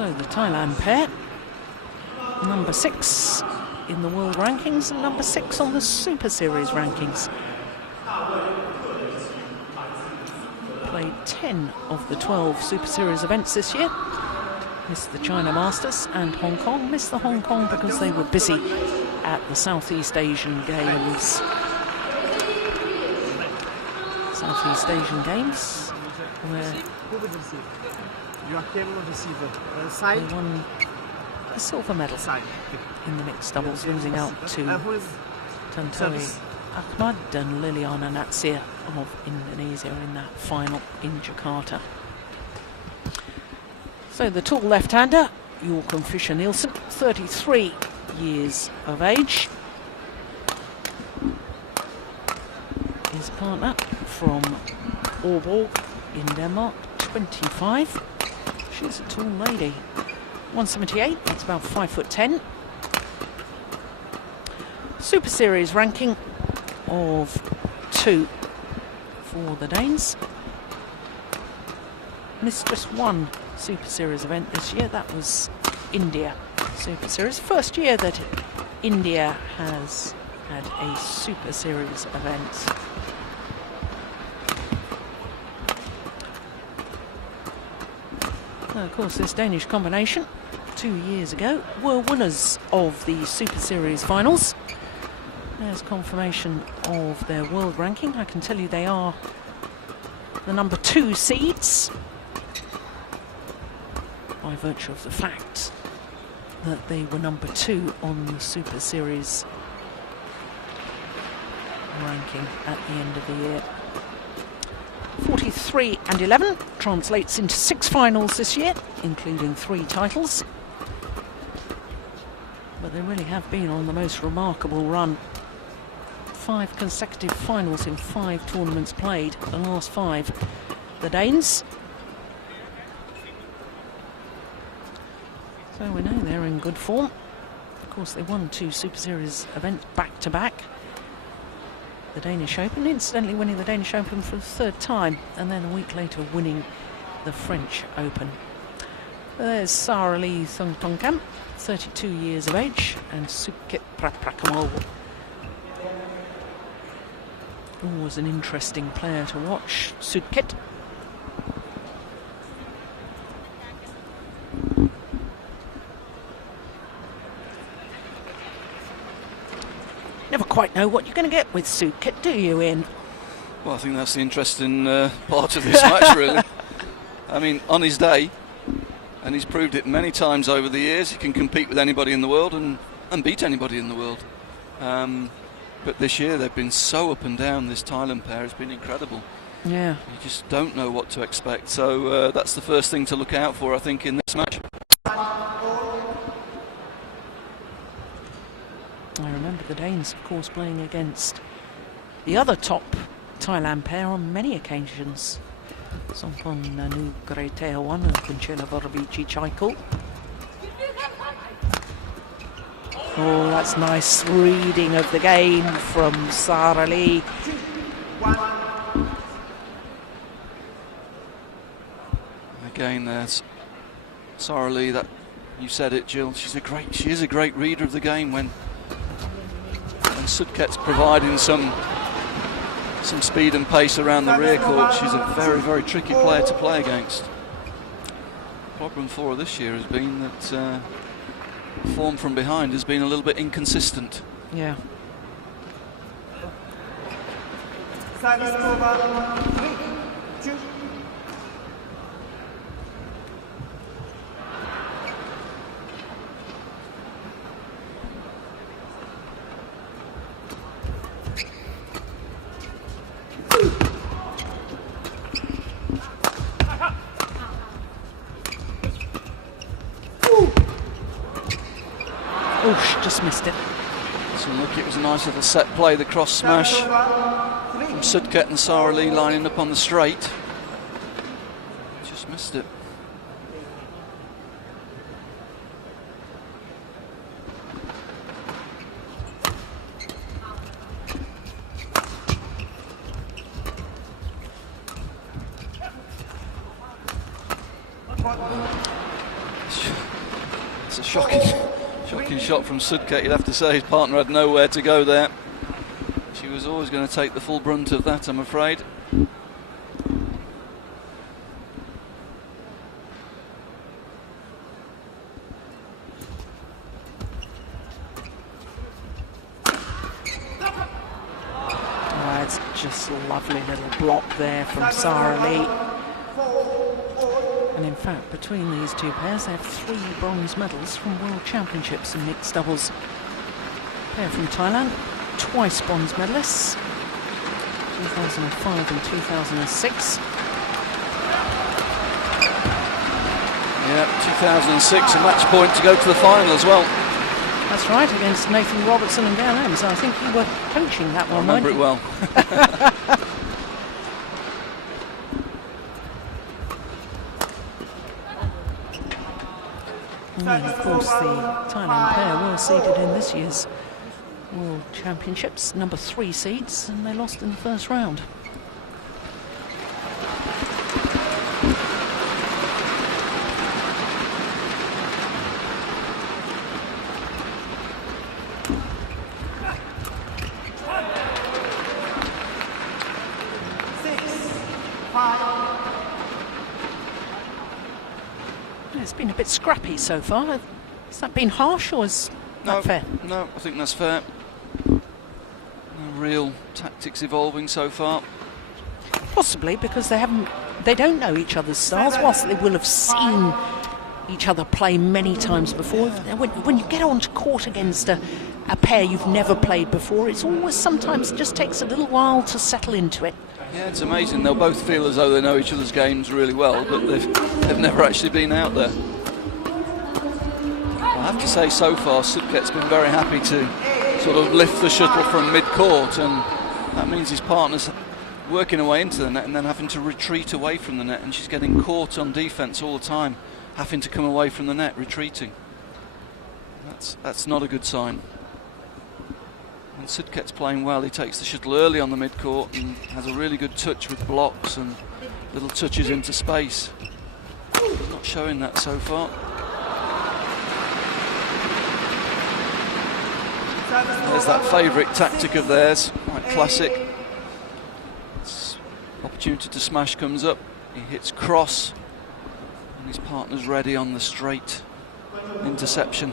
So the Thailand pair, number 6 in the world rankings and number 6 on the Super Series rankings. Played 10 of the 12 Super Series events this year. Missed the China Masters and Hong Kong. Missed the Hong Kong because they were busy at the Southeast Asian Games. Southeast Asian Games, where they won the silver medal in the mixed doubles, losing out to Tantoy Ahmad and Liliana Natsir of Indonesia in that final in Jakarta. So the tall left-hander, Joachim Fischer-Nielsen, 33 years of age. His partner from Aalborg in Denmark, 25. She's a tall lady. 178, that's about 5'10". Super Series ranking of 2 for the Danes. Missed just one Super Series event this year, that was India Super Series. First year that India has had a Super Series event. Now, of course, this Danish combination 2 years ago were winners of the Super Series finals. There's confirmation of their world ranking. I can tell you they are the number 2 seeds by virtue of the fact that they were number 2 on the Super Series ranking at the end of the year. 43 and 11 translates into 6 finals this year, including 3 titles. But they really have been on the most remarkable run. 5 consecutive finals in 5 tournaments played, the last 5 the Danes. So we know they're in good form. Of course, they won 2 Super Series events back to back. The Danish Open, incidentally winning the Danish Open for the 3rd time, and then a week later winning the French Open. There's Sara Lee Thongthongkam, 32 years of age, and Sukhit Prathprakamol. Always an interesting player to watch, Sukhit. Never quite know what you're going to get with Sukhit, do you, Ian? Well, I think that's the interesting part of this match, really. I mean, on his day, and he's proved it many times over the years, he can compete with anybody in the world and beat anybody in the world. But this year they've been so up and down, this Thailand pair has been incredible. Yeah. You just don't know what to expect. So that's the first thing to look out for, I think, in this match. I remember the Danes, of course, playing against the other top Thailand pair on many occasions. Sompon Nanu Greteawan and Kunchela Vorvici Chaikul. Oh, that's nice reading of the game from Sara Lee. Again, there's Sara Lee. That you said it, Jill. She is a great reader of the game when Sukhit's providing some speed and pace around the rear court. She's a very, very tricky player to play against. The problem for her this year has been that form from behind has been a little bit inconsistent. Yeah. Just missed it. So look, it was a nice little set play, the cross smash from Sukhit and Sara Lee lining up on the straight. Just missed it. It's a shocking shot from Sudket. You'd have to say his partner had nowhere to go there. She was always going to take the full brunt of that, I'm afraid. It's just a lovely little block there from Sara Lee. And in fact, between these two pairs, they have 3 bronze medals from World Championships in mixed doubles. Pair from Thailand, twice bronze medalists, 2005 and 2006. Yeah, 2006, a match point to go to the final as well. That's right, against Nathan Robertson and Gail Ems. I think you were coaching that one, I remember it well. And then, of course, the Thailand pair were seeded in this year's World Championships, number 3 seeds, and they lost in the first round. It's been a bit scrappy so far. Has that been harsh, or is that fair? No, I think that's fair. No real tactics evolving so far. Possibly because they don't know each other's styles, whilst they will have seen each other play many times before. When you get onto court against a pair you've never played before, it's always sometimes just takes a little while to settle into it. Yeah, it's amazing. They'll both feel as though they know each other's games really well, but they've never actually been out there. I have to say, so far, Sudket's been very happy to sort of lift the shuttle from mid-court, and that means his partner's working away into the net and then having to retreat away from the net, and she's getting caught on defence all the time, having to come away from the net, retreating. That's not a good sign. And Sudket's playing well. He takes the shuttle early on the mid-court and has a really good touch with blocks and little touches into space. He's not showing that so far. There's that favourite tactic of theirs, quite classic. Opportunity to smash comes up. He hits cross, and his partner's ready on the straight interception.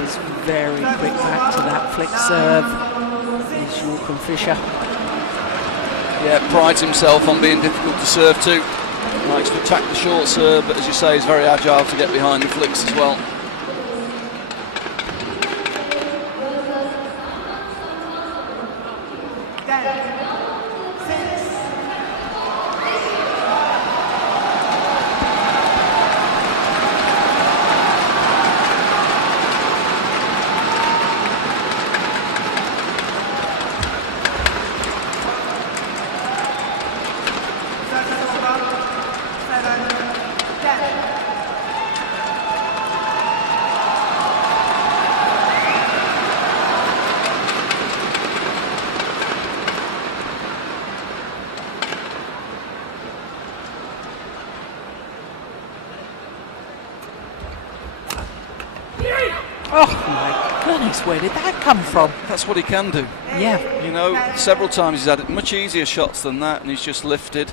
He's very quick back to that flick serve. He's Jorgen Fischer. Yeah, prides himself on being difficult to serve to. Likes to attack the short serve, but as you say, he's very agile to get behind the flicks as well. Oh my goodness, where did that come from? That's what he can do. Yeah. You know, several times he's had much easier shots than that, and he's just lifted.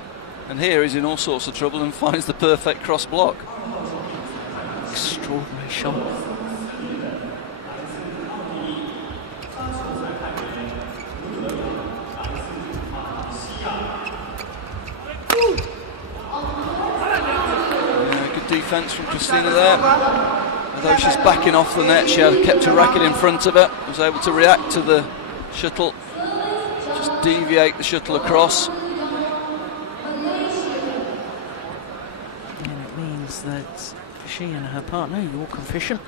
And here he's in all sorts of trouble and finds the perfect cross block. Extraordinary shot. Yeah, good defence from Christina there. Although she's backing off the net, she had kept her racket in front of her, was able to react to the shuttle, just deviate the shuttle across. And it means that she and her partner, Jorgen Fischer,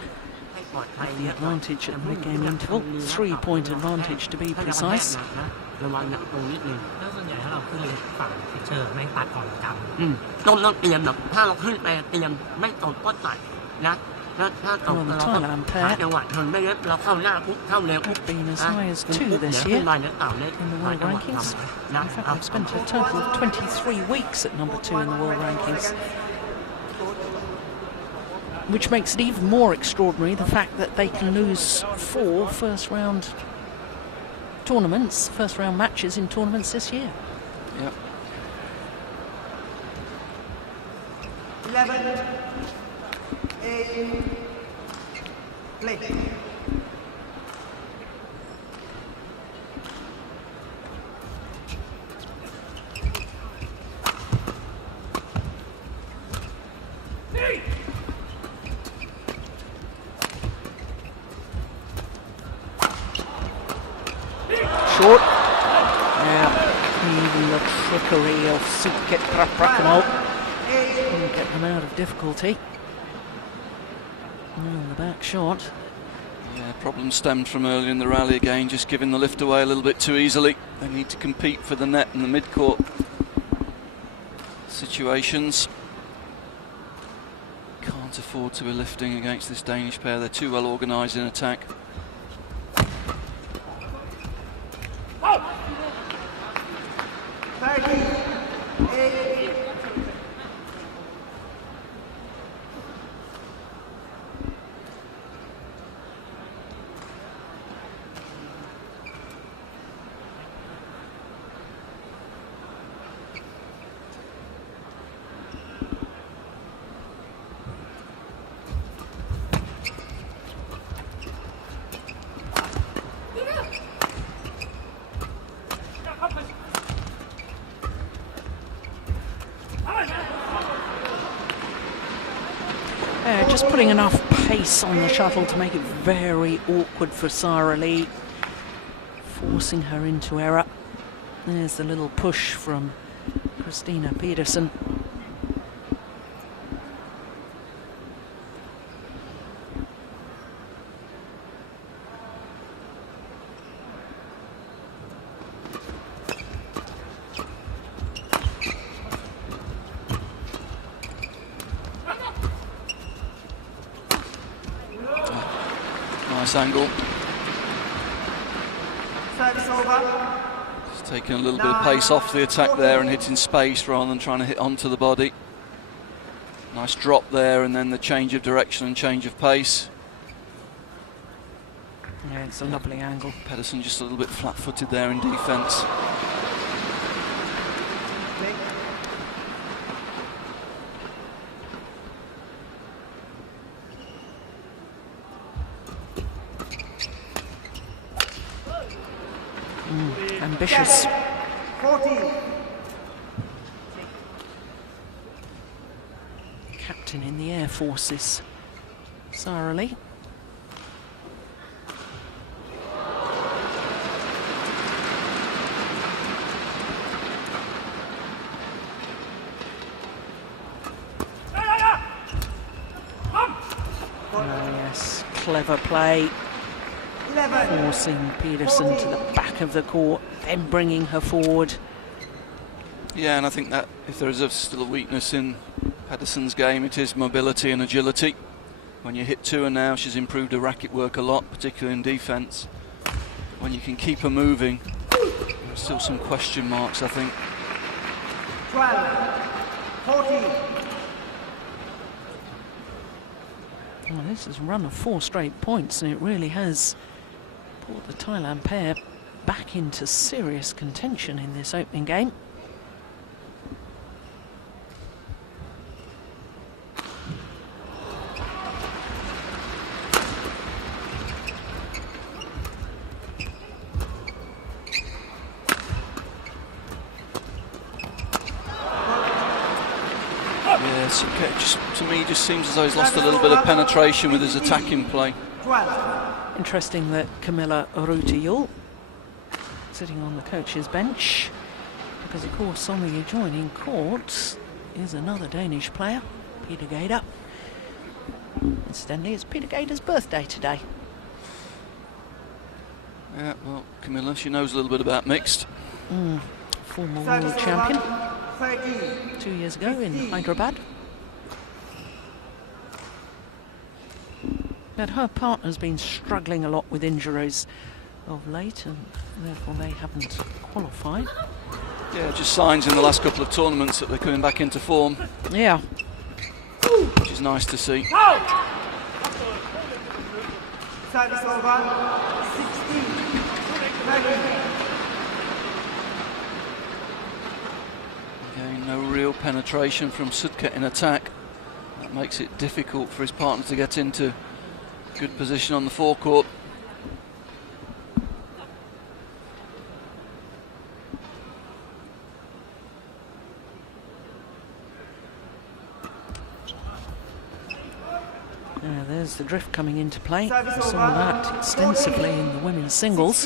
have the advantage at the mid-game interval, 3-point advantage to be precise. Well, the Thailand pair have been as high as 2 this year in the world rankings. In fact, they've spent a total of 23 weeks at number 2 in the world rankings. Which makes it even more extraordinary, the fact that they can lose 4 first-round matches in tournaments this year. Yep. 11, 8, play. Short. Now, even the trickery of Sukhet Praprakanol couldn't get them out of difficulty. And the back shot. Yeah, problem stemmed from earlier in the rally again, just giving the lift away a little bit too easily. They need to compete for the net in the mid-court situations. Can't afford to be lifting against this Danish pair. They're too well organised in attack. Just putting enough pace on the shuttle to make it very awkward for Sara Lee, forcing her into error. There's the little push from Christina Pedersen. Nice angle. Just taking a little bit of pace off the attack there and hitting space rather than trying to hit onto the body. Nice drop there, and then the change of direction and change of pace. Yeah, it's a lovely angle. Pedersen just a little bit flat-footed there in defence. Ambitious. 40. Captain in the Air Forces, Sara Lee. Yes, clever play. Forcing Pedersen to the back of the court, then bringing her forward. Yeah, and I think that if there is still a weakness in Pedersen's game, it is mobility and agility. When you hit 2 and now, she's improved her racket work a lot, particularly in defence. When you can keep her moving, there's still some question marks, I think. 12, 14. Well, this is a run of 4 straight points, and it really has brought the Thailand pair back into serious contention in this opening game. Yes, to me, just seems as though he's lost a little bit of penetration with his attacking play. 12. Interesting that Camilla Rutiyul sitting on the coach's bench, because of course on the adjoining court is another Danish player, Peter Gader. Incidentally, it's Peter Gader's birthday today. Yeah, well, Camilla, she knows a little bit about mixed. Former world champion 13. 2 years ago in Hyderabad. But her partner's been struggling a lot with injuries of late, and therefore they haven't qualified. Yeah, just signs in the last couple of tournaments that they're coming back into form. Yeah. Which is nice to see. Service over. 16. 30. Again, no real penetration from Sudka in attack. That makes it difficult for his partner to get into good position on the forecourt. There's the drift coming into play. We saw that extensively in the women's singles.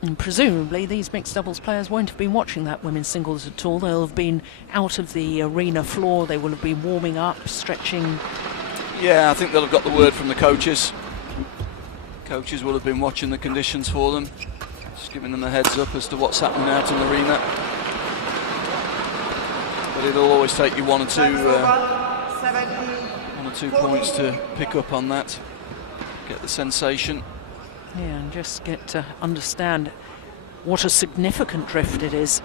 And presumably these mixed doubles players won't have been watching that women's singles at all. They'll have been out of the arena floor. They will have been warming up, stretching. Yeah, I think they'll have got the word from the coaches. Coaches will have been watching the conditions for them, just giving them a heads up as to what's happening out in the arena. But it'll always take you one or two points to pick up on that, get the sensation. Yeah, and just get to understand what a significant drift it is.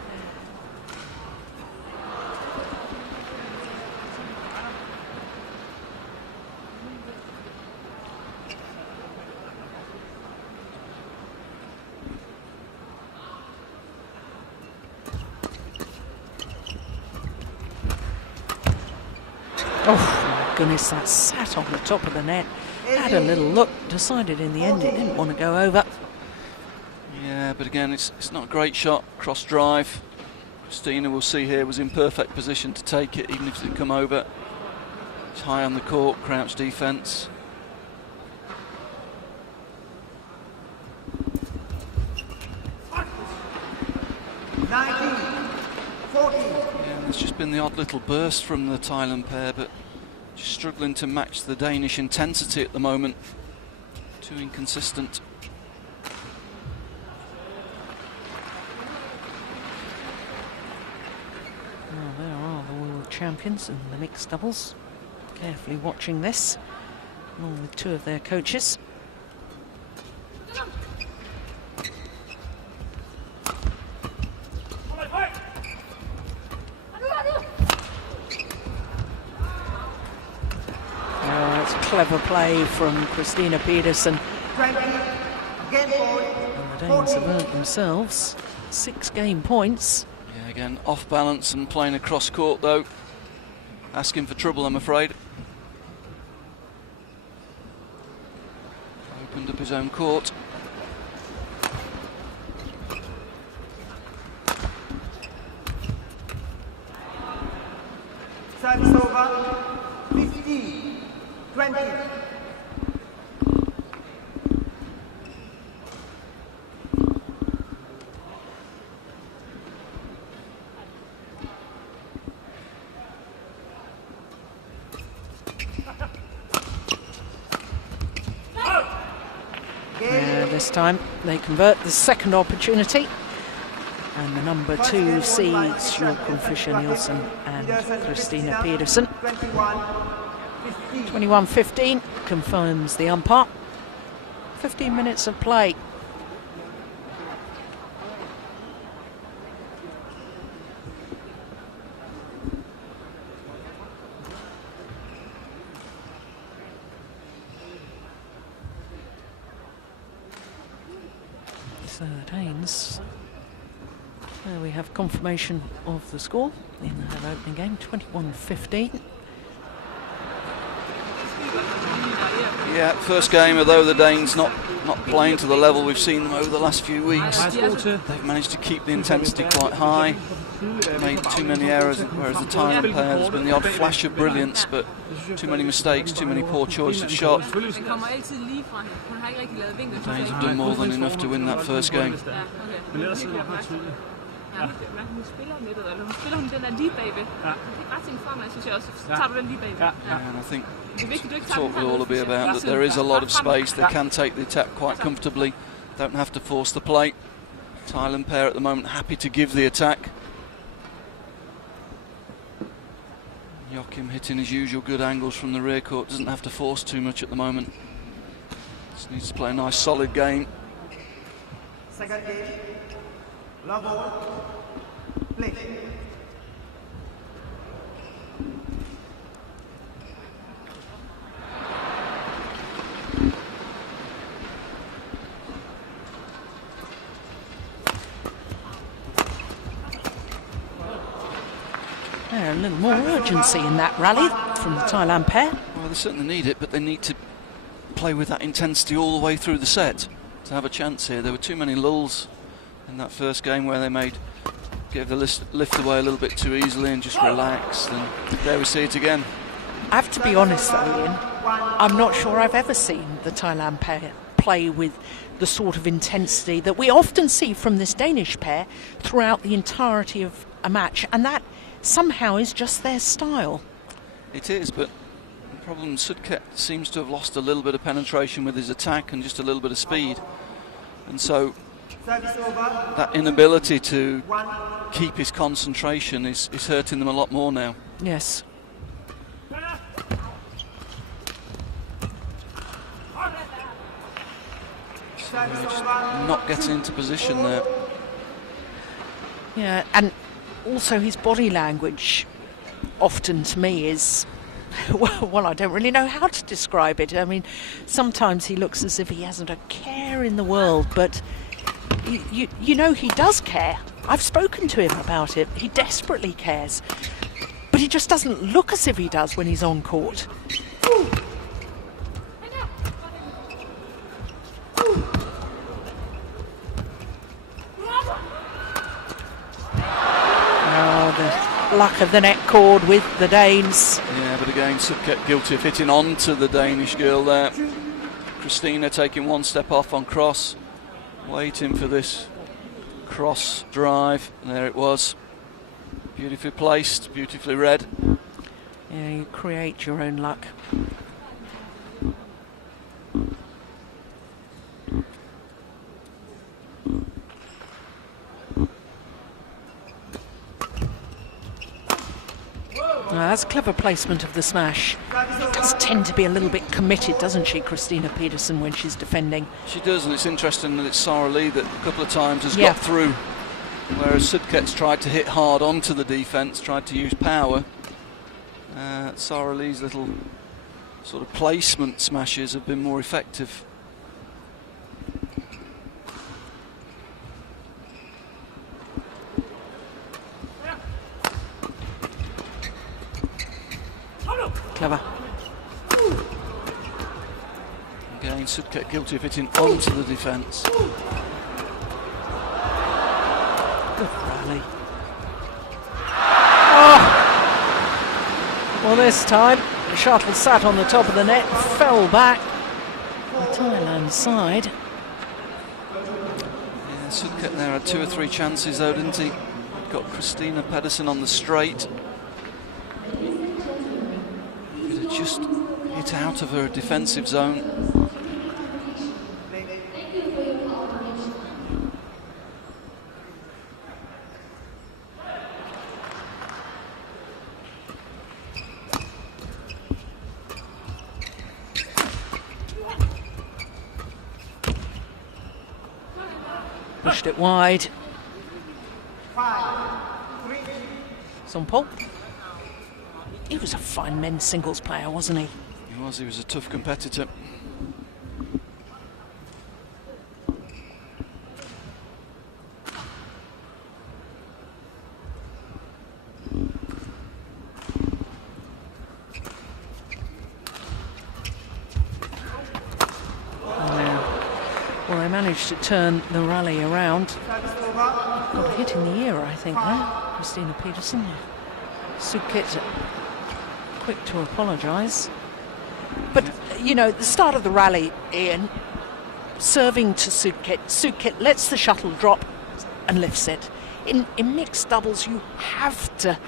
Oh, my goodness, that sat on the top of the net. Had a little look, decided in the end it didn't want to go over. Yeah, but again, it's not a great shot. Cross drive. Christina, we'll see here, was in perfect position to take it, even if it didn't come over. It's high on the court, crouch defence. Yeah, there's just been the odd little burst from the Thailand pair, but just struggling to match the Danish intensity at the moment. Too inconsistent. Well, there are the world champions in the mixed doubles. Carefully watching this, along with two of their coaches. Clever play from Christina Pedersen. And the Danes have earned themselves 6 game points. Yeah, again, off balance and playing across court though. Asking for trouble, I'm afraid. Opened up his own court. Service over. 15. 20. This time they convert the second opportunity. And the number 2 seeds, Joachim Fischer-Nielsen and Christina Pedersen. 21-15 confirms the umpire. 15 minutes of play. So the Danes, there we have confirmation of the score in that opening game, 21-15. Yeah, first game, although the Danes not playing to the level we've seen them over the last few weeks, they've managed to keep the intensity quite high, made too many errors, whereas the Thailand player, there's been the odd flash of brilliance, but too many mistakes, too many poor choice of shot. The Danes have done more than enough to win that first game. And I think talk will all be about that there is a lot of space, they can take the attack quite comfortably, don't have to force the play. Thailand pair at the moment happy to give the attack. Joachim hitting his usual good angles from the rear court, doesn't have to force too much at the moment. Just needs to play a nice solid game. Second game. Love over. Play. A little more urgency in that rally from the Thailand pair. Well, they certainly need it, but they need to play with that intensity all the way through the set to have a chance here. There were too many lulls in that first game where they gave the lift away a little bit too easily and just relaxed, and there we see it again. I have to be honest though, Ian, I'm not sure I've ever seen the Thailand pair play with the sort of intensity that we often see from this Danish pair throughout the entirety of a match, and that somehow is just their style. It is, but the problem, Sudket seems to have lost a little bit of penetration with his attack and just a little bit of speed, and so that inability to keep his concentration is hurting them a lot more now. Yes. Just not getting into position there. Yeah, and also his body language often to me is, well, I don't really know how to describe it. I mean, sometimes he looks as if he hasn't a care in the world, but you know he does care. I've spoken to him about it. He desperately cares. But he just doesn't look as if he does when he's on court. The luck of the net cord with the Danes. Yeah, but again, Sudket guilty of hitting onto the Danish girl there. Christina taking one step off on cross, waiting for this cross drive, and there it was. Beautifully placed, beautifully read. Yeah, you create your own luck. That's clever placement of the smash. She does tend to be a little bit committed, doesn't she, Christina Pedersen, when she's defending? She does, and it's interesting that it's Sara Lee that a couple of times has got through, whereas Sudket's tried to hit hard onto the defence, tried to use power. Sara Lee's little sort of placement smashes have been more effective. Clever. Again, Sudket guilty of hitting onto the defence. Good rally. Oh! Well, this time the shuttle sat on the top of the net, fell back. The Thailand side. Yeah, Sudket there had 2 or 3 chances though, didn't he? Got Christina Pedersen on the straight. Just hit out of her defensive zone. Pushed it wide. 5-3. Sompol. He was a fine men's singles player, wasn't he? He was a tough competitor. Well, they managed to turn the rally around. Got a hit in the ear, I think, there. Christina Pedersen. Sudket quick to apologise. But, you know, the start of the rally, Ian, serving to Sudket. Sudket lets the shuttle drop and lifts it. In mixed doubles, you have to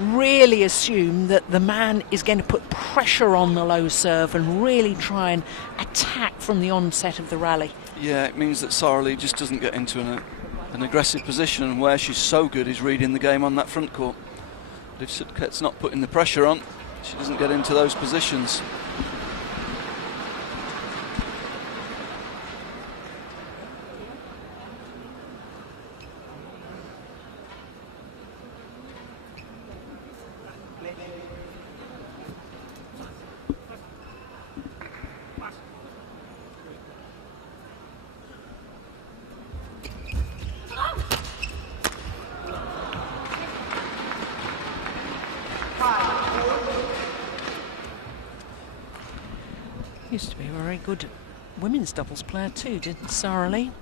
really assume that the man is going to put pressure on the low serve and really try and attack from the onset of the rally. Yeah, it means that Sara Lee just doesn't get into an aggressive position, and where she's so good is reading the game on that front court. But if Sudket's not putting the pressure on, she doesn't get into those positions. Used to be a very good women's doubles player too, didn't Sara Lee?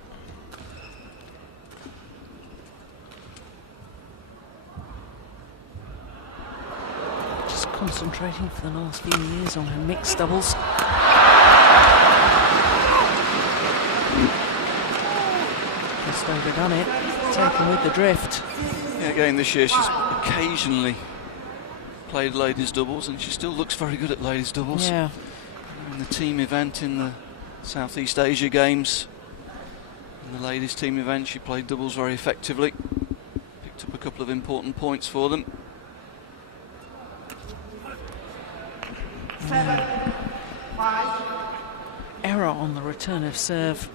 Just concentrating for the last few years on her mixed doubles. Just overdone it, taken with the drift. Yeah, again this year she's occasionally played ladies doubles and she still looks very good at ladies doubles. Yeah. In the team event in the Southeast Asia Games, in the ladies team event, she played doubles very effectively. Picked up a couple of important points for them. 7, 5. Error on the return of serve.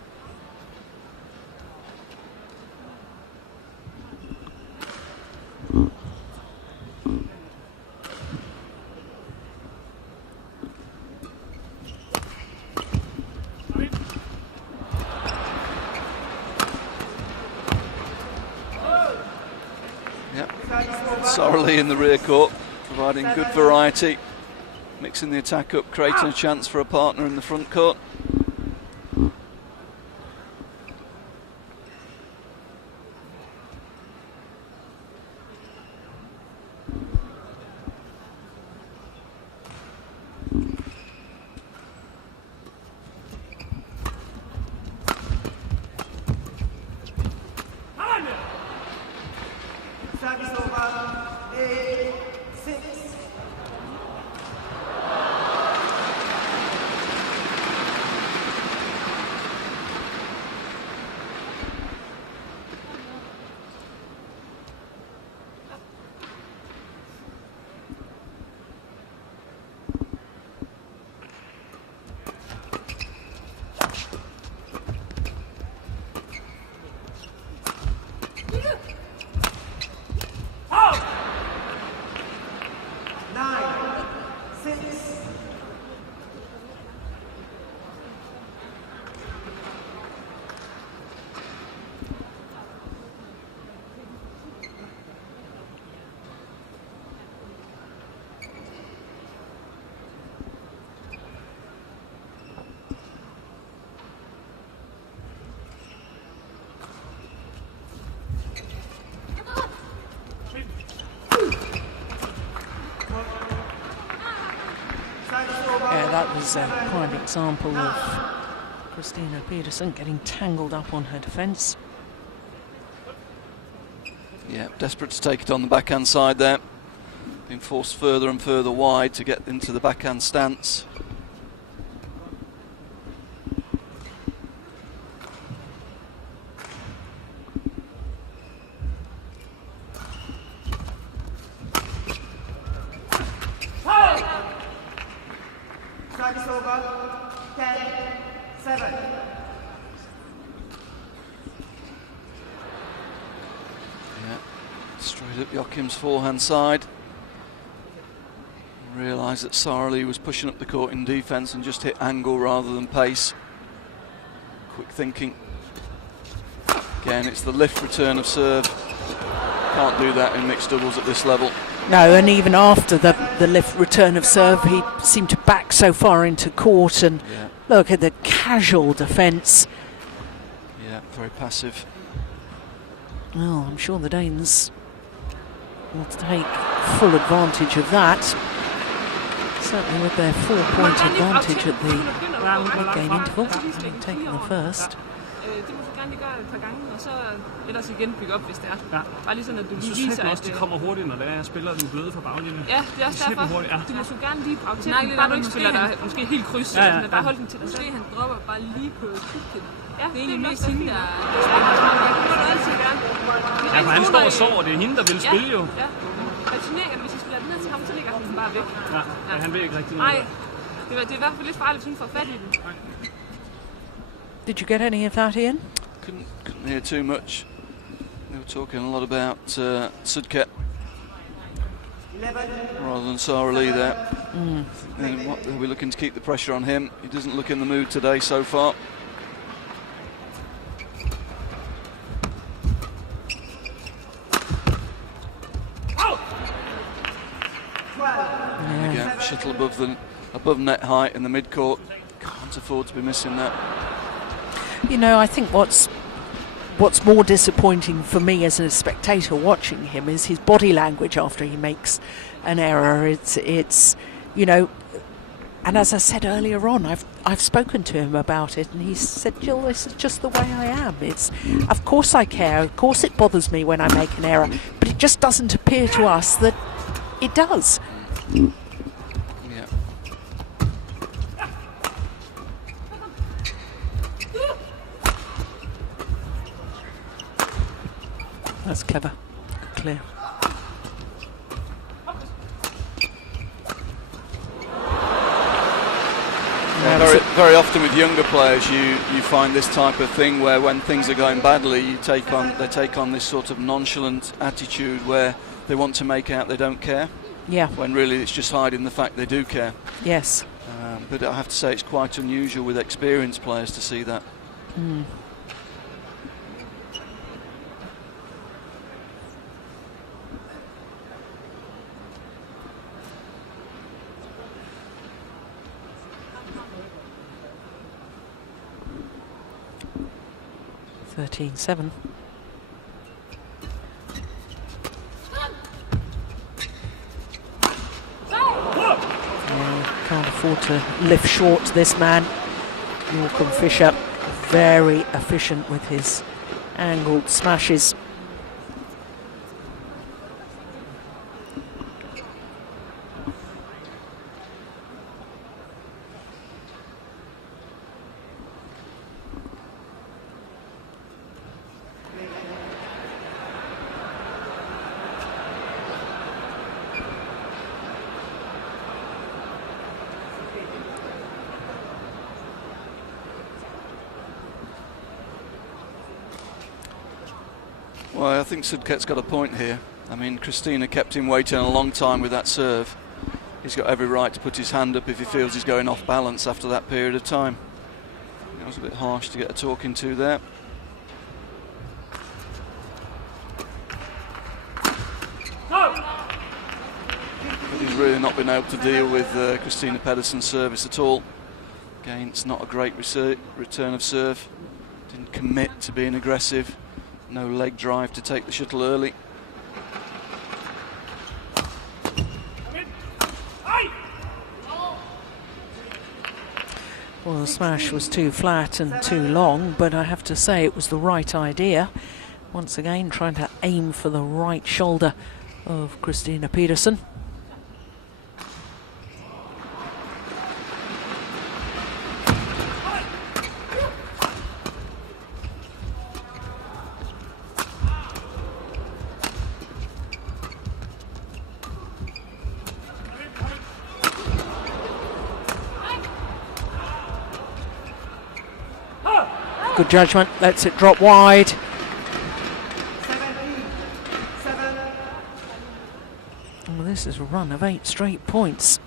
Sara Lee in the rear court, providing good variety, mixing the attack up, creating a chance for a partner in the front court. Service over, 8, 6. Yeah, that was a prime example of Christina Pedersen getting tangled up on her defence. Yeah, desperate to take it on the backhand side there. Being forced further and further wide to get into the backhand stance. Service over, 10, 7. Yeah, straight up Joachim's forehand side. Realised that Sara Lee was pushing up the court in defence and just hit angle rather than pace. Quick thinking. Again, it's the lift return of serve. Can't do that in mixed doubles at this level. No, and even after the lift return of serve, he seemed to back so far into court, and look at the casual defence. Yeah, very passive. Well, I'm sure the Danes will take full advantage of that. Certainly with their 4-point advantage at the mid-game interval, having taken the first. gerne lige gøre et par gange, og så ellers igen bygge op, hvis det er. Ja. Bare lige sådan, at du jeg lige synes viser, også, de kommer hurtigt, når jeg spiller den bløde fra baglinjen. Ja, det er også derfor. Hurtigt, ja. Du må sgu gerne lige brage til den, bare du ikke spiller dig måske helt kryds, men bare hold den til dig selv. Måske han dropper bare lige på kigget. Ja, det er egentlig mest hende, der spiller. Det må du altid gerne. Ja, for han står og sover, det er hende, der vil spille jo. Ja. at turneringerne, hvis I spiller den ned til ham, så ligger han den bare væk. Ja, han vil ikke rigtig noget. Nej, det er i hvert fald lidt farligt, hvis hun får fat i den. Did you get any of that, Ian? Couldn't hear too much. They were talking a lot about Sudket rather than Sara Lee there. And what, they'll be looking to keep the pressure on him. He doesn't look in the mood today so far. Again, shuttle above net height in the mid-court. Can't afford to be missing that. You know, I think what's more disappointing for me as a spectator watching him is his body language after he makes an error. It's you know, and as I said earlier on, I've spoken to him about it, and he said, Jill, this is just the way I am. It's, of course I care, of course it bothers me when I make an error, but it just doesn't appear to us that it does. Yeah. That's clever. Clear. Yeah, very often with younger players, you find this type of thing where when things are going badly, they take on this sort of nonchalant attitude where they want to make out they don't care. Yeah. When really it's just hiding the fact they do care. Yes. But I have to say it's quite unusual with experienced players to see that. Mm. $13-7. Can't afford to lift short this man. Malcolm Fisher, very efficient with his angled smashes. Well, I think Sudket's got a point here. I mean, Christina kept him waiting a long time with that serve. He's got every right to put his hand up if he feels he's going off balance after that period of time. That was a bit harsh to get a talking to there. But he's really not been able to deal with Christina Pedersen's service at all. Again, it's not a great return of serve. Didn't commit to being aggressive. No leg drive to take the shuttle early. Well, the smash was too flat and too long, but I have to say it was the right idea. Once again, trying to aim for the right shoulder of Christina Pedersen. Good judgment, lets it drop wide. 7. Well, this is a run of 8 straight points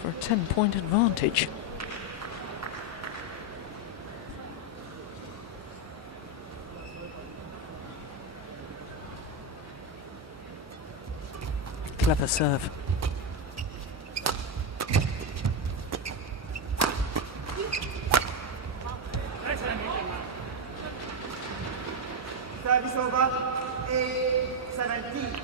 for a 10-point advantage. Clever serve. Service over. 8-17.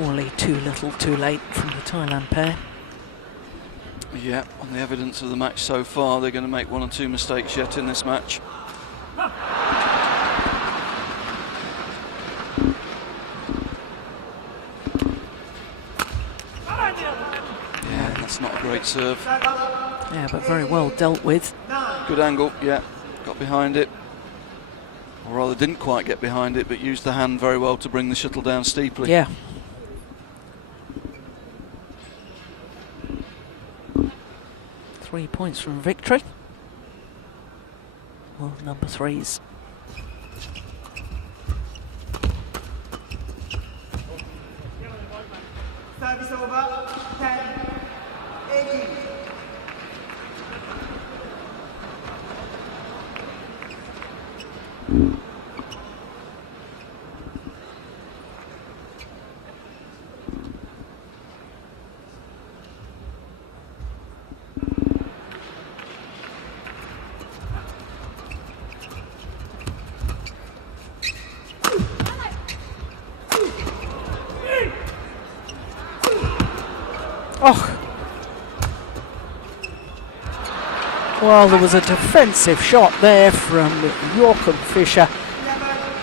surely too little too late from the Thailand pair. Yeah, on the evidence of the match so far, they're going to make 1 or 2 mistakes yet in this match. Yeah, that's not a great serve. Yeah, but very well dealt with. Good angle, yeah, got behind it. Or rather didn't quite get behind it, but used the hand very well to bring the shuttle down steeply. Yeah. Three points from victory. World number 3s. Service over, 10, 18. Oh! Well, there was a defensive shot there from Joachim Fischer.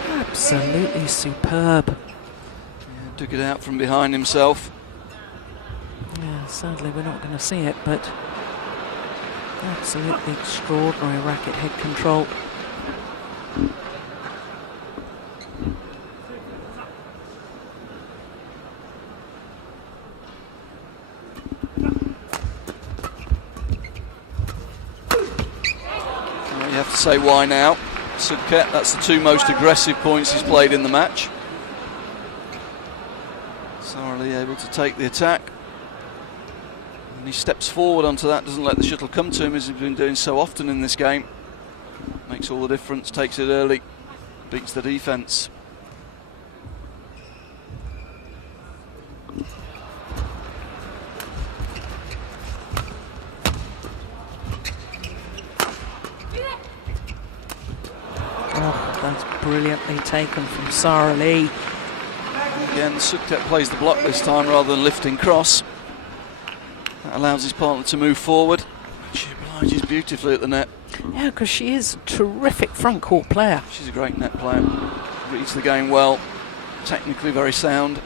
Absolutely superb. Yeah, took it out from behind himself. Yeah, sadly we're not going to see it, but absolutely extraordinary racket head control. You have to say why now. Sudket, that's the 2 most aggressive points he's played in the match. Thoroughly able to take the attack. And he steps forward onto that, doesn't let the shuttle come to him as he's been doing so often in this game. Makes all the difference, takes it early, beats the defence. Oh, that's brilliantly taken from Sara Lee. Again, Sudket plays the block this time rather than lifting cross. That allows his partner to move forward. She obliges beautifully at the net. Yeah, because she is a terrific front court player. She's a great net player. Reads the game well. Technically very sound.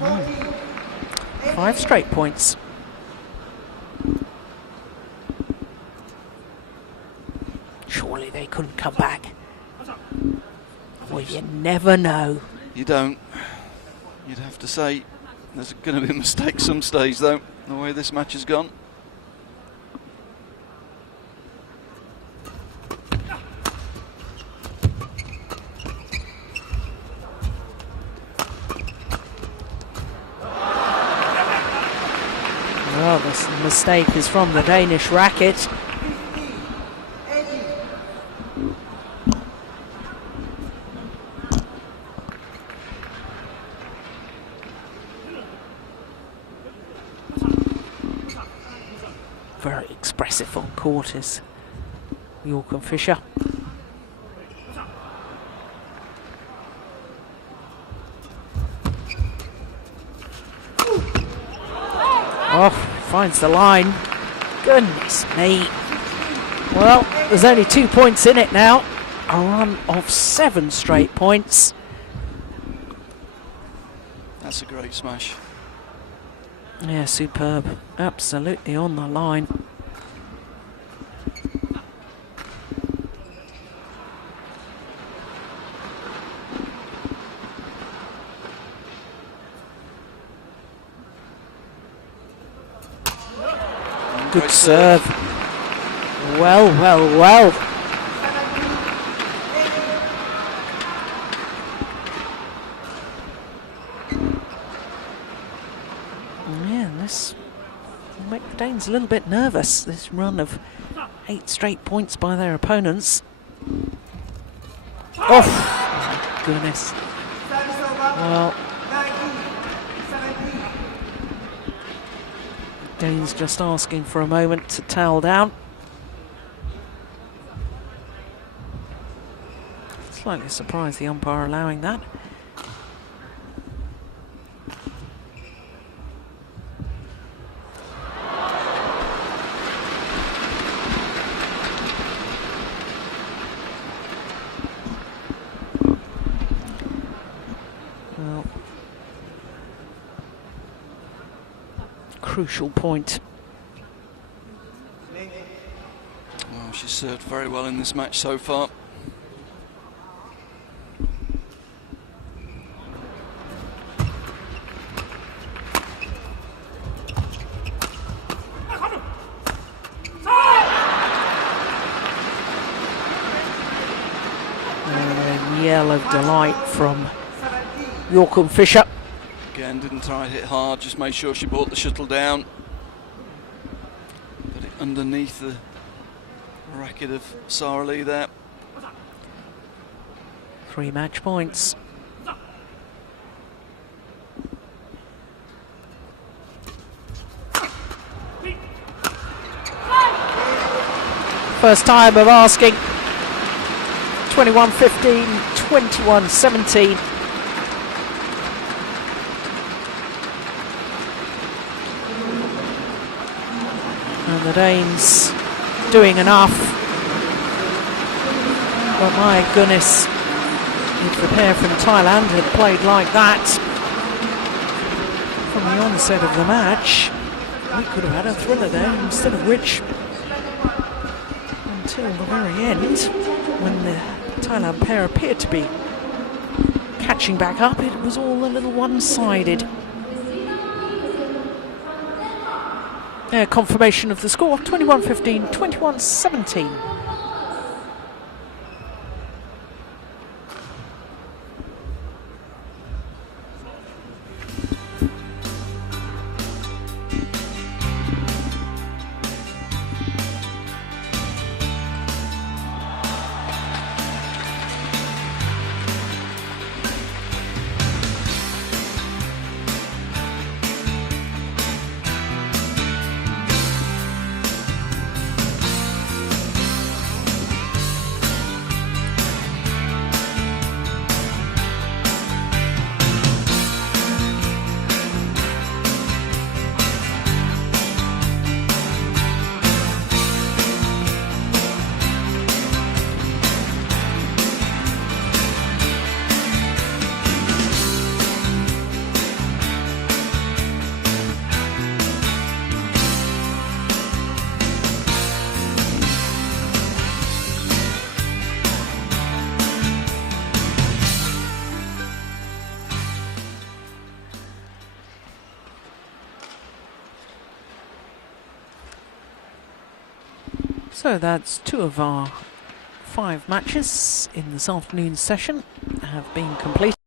Mm. 5 straight points. Surely they couldn't come back. Well, you never know. You don't. You'd have to say there's going to be a mistake some stage, though, the way this match has gone. Well, this mistake is from the Danish racket. Very expressive on court is Joachim Fischer. Oh, finds the line. Goodness me. Well, there's only 2 points in it now. A run of 7 straight points. That's a great smash. Yeah, superb. Absolutely on the line. Good serve. Well, well, well. Yeah, this will make the Danes a little bit nervous, this run of 8 straight points by their opponents. Oh, my goodness. Well, Dane's just asking for a moment to towel down. Slightly surprised the umpire allowing that. Well, crucial point. Well, she's served very well in this match so far. Yell of delight from Yorkum Fisher. Again, didn't try to hit hard, just made sure she brought the shuttle down. Put it underneath the racket of Sarah Lee there. 3 match points. First time of asking. 21-15, 21-17. And the Danes doing enough. But my goodness, if the pair from Thailand had played like that from the onset of the match, we could have had a thriller there, instead of which, until the very end, when the Thailand pair appeared to be catching back up, it was all a little one-sided. Confirmation of the score, 21-15, 21-17. So that's 2 of our 5 matches in this afternoon's session have been completed.